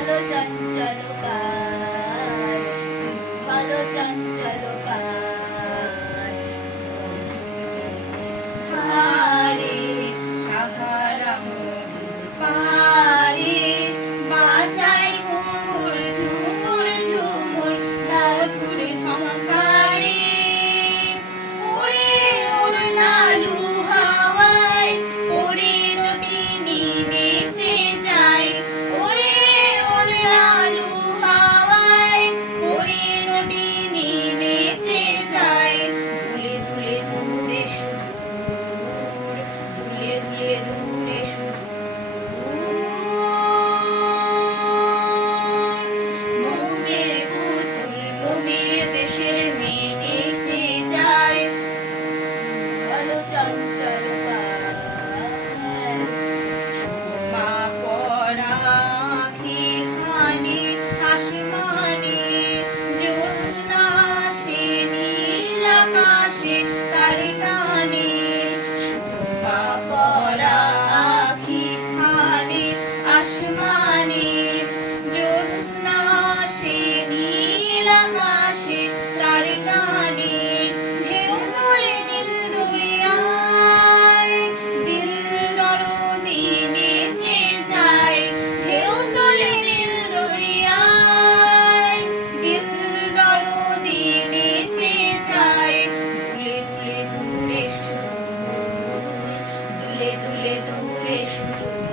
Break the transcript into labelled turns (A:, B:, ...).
A: চলো চঞ্চল ভাসে তার নারী ঢেউ তোলে নীল দরিয়ায়। দিল দরদি নেচে যায়, ঢেউ তোলে নীল দরিয়ায়। দুলে দুলে দূরে সুর।